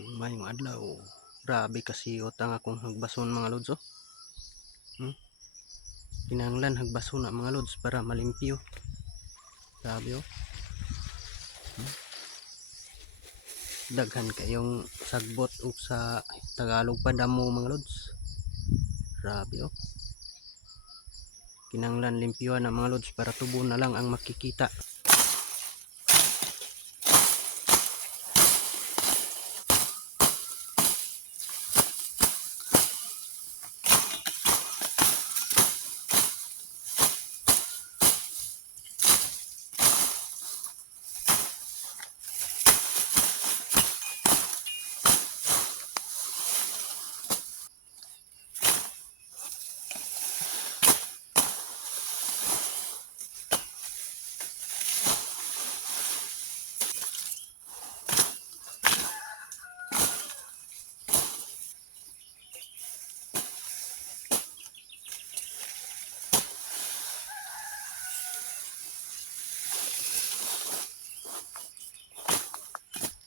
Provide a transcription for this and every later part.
Mayong adlaw. Grabe kasi utang akong hagbason mga lods, oh. Kinahanglan hagbason na mga lods para malimpyo. Grabe, oh. Daghan kayong sagbot o sa Tagalog pa damo mga lods. Grabe, oh. Kinahanglan limpyuhan na mga lods para tubo na lang ang makikita.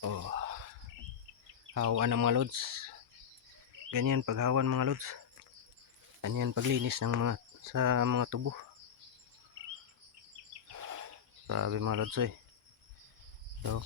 Oh, hawan ng mga lods. Ganyan paghawan mga lods. Ganyan paglinis ng mga sa mga tubo. Grabe mga lods, eh. So,